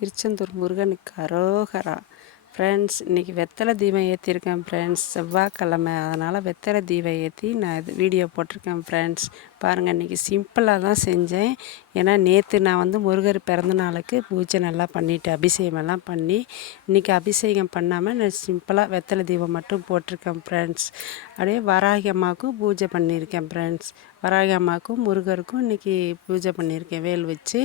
திருச்செந்தூர் முருகனுக்கு அரோகரா. ஃப்ரெண்ட்ஸ், இன்றைக்கி வெத்தலை தீபம் ஏற்றிருக்கேன் ஃப்ரெண்ட்ஸ். செவ்வாய்க்கிழமை, அதனால் வெத்தலை தீபம் ஏற்றி நான் இது வீடியோ போட்டிருக்கேன் ஃப்ரெண்ட்ஸ். பாருங்கள், இன்றைக்கி சிம்பிளாக தான் செஞ்சேன். ஏன்னா நேற்று நான் முருகர் பிறந்த நாளுக்கு பூஜை நல்லா பண்ணிவிட்டு அபிஷேகமெல்லாம் பண்ணி, இன்றைக்கி அபிஷேகம் பண்ணாமல் நான் சிம்பிளாக வெத்தலை தீபம் மட்டும் போட்டிருக்கேன் ஃப்ரெண்ட்ஸ். அப்படியே வராகி அம்மாவுக்கும் பூஜை பண்ணியிருக்கேன் ஃப்ரெண்ட்ஸ். வராகி அம்மாவுக்கும் முருகருக்கும் இன்றைக்கி பூஜை பண்ணியிருக்கேன். வேல் வச்சு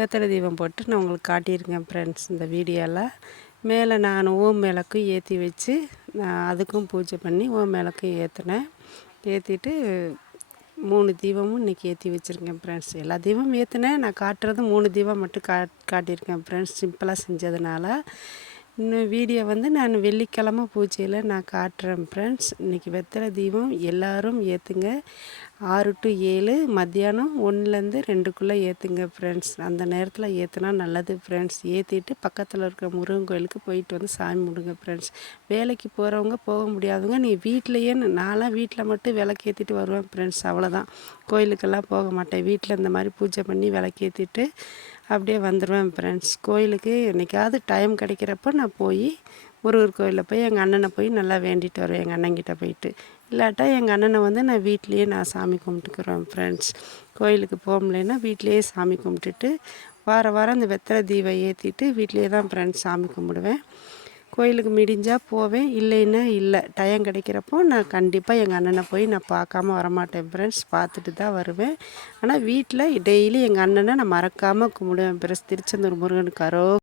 வெத்தலை தீபம் போட்டு நான் உங்களுக்கு காட்டியிருக்கேன் ஃப்ரெண்ட்ஸ். இந்த வீடியோவில் மேலே நான் ஓம் விளக்கும் ஏற்றி வச்சு அதுக்கும் பூஜை பண்ணி ஓம் விளக்கும் ஏற்றினேன். ஏற்றிட்டு 3 தீபமும் இன்றைக்கி ஏற்றி வச்சுருக்கேன் ஃப்ரெண்ட்ஸ். எல்லா தீபமும் ஏற்றினேன். நான் காட்டுறது 3 தீபம் மட்டும் காட்டியிருக்கேன் ஃப்ரெண்ட்ஸ், சிம்பிளாக செஞ்சதுனால. இன்னும் வீடியோ நான் வெள்ளிக்கிழமை பூஜையில் நான் காட்டுறேன் ஃப்ரெண்ட்ஸ். இன்றைக்கி வெத்தலை தீபம் எல்லோரும் ஏற்றுங்க. 6 to 7 மத்தியானம் 1லேருந்து 2க்குள்ளே ஏற்றுங்க ஃப்ரெண்ட்ஸ். அந்த நேரத்தில் ஏற்றுனா நல்லது ஃப்ரெண்ட்ஸ். ஏற்றிட்டு பக்கத்தில் இருக்கிற முருகன் கோயிலுக்கு போயிட்டு வந்து சாமி கும்பிடுங்க ஃப்ரெண்ட்ஸ். வேலைக்கு போகிறவங்க போக முடியாதவங்க நீ வீட்டிலையே, நான்லாம் வீட்டில் மட்டும் விளக்கு ஏற்றிட்டு வருவேன் ஃப்ரெண்ட்ஸ். அவ்வளோதான், கோயிலுக்கெல்லாம் போக மாட்டேன். வீட்டில் இந்த மாதிரி பூஜை பண்ணி விளக்கு ஏற்றிட்டு அப்படியே வந்துடுவேன் ஃப்ரெண்ட்ஸ். கோயிலுக்கு என்றைக்காவது டைம் கிடைக்கிறப்ப நான் போய் முருகர் கோயிலில் போய் எங்கள் அண்ணனை போய் நல்லா வேண்டிட்டு வருவேன், எங்கள் அண்ணன்கிட்ட போயிட்டு. இல்லாட்டா எங்கள் அண்ணனை நான் வீட்லேயே நான் சாமி கும்பிட்டுக்குறேன் ஃப்ரெண்ட்ஸ். கோயிலுக்கு போக முடியலன்னா வீட்லேயே சாமி கும்பிட்டுட்டு வாரம் அந்த வெத்தலை தீபம் ஏற்றிட்டு வீட்லேயே தான் ஃப்ரெண்ட்ஸ் சாமி கும்பிடுவேன். கோயிலுக்கு முடிஞ்சால் போவேன், இல்லைன்னா இல்லை. டைம் கிடைக்கிறப்போ நான் கண்டிப்பாக எங்கள் அண்ணனை போய் நான் பார்க்காம வரமாட்டேன் ஃப்ரெண்ட்ஸ். பார்த்துட்டு தான் வருவேன். ஆனால் வீட்டில் டெய்லி எங்கள் அண்ணனை நான் மறக்காமல் கும்பிடுவேன் ஃப்ரெண்ட்ஸ். திருச்செந்தூர் முருகனுக்கு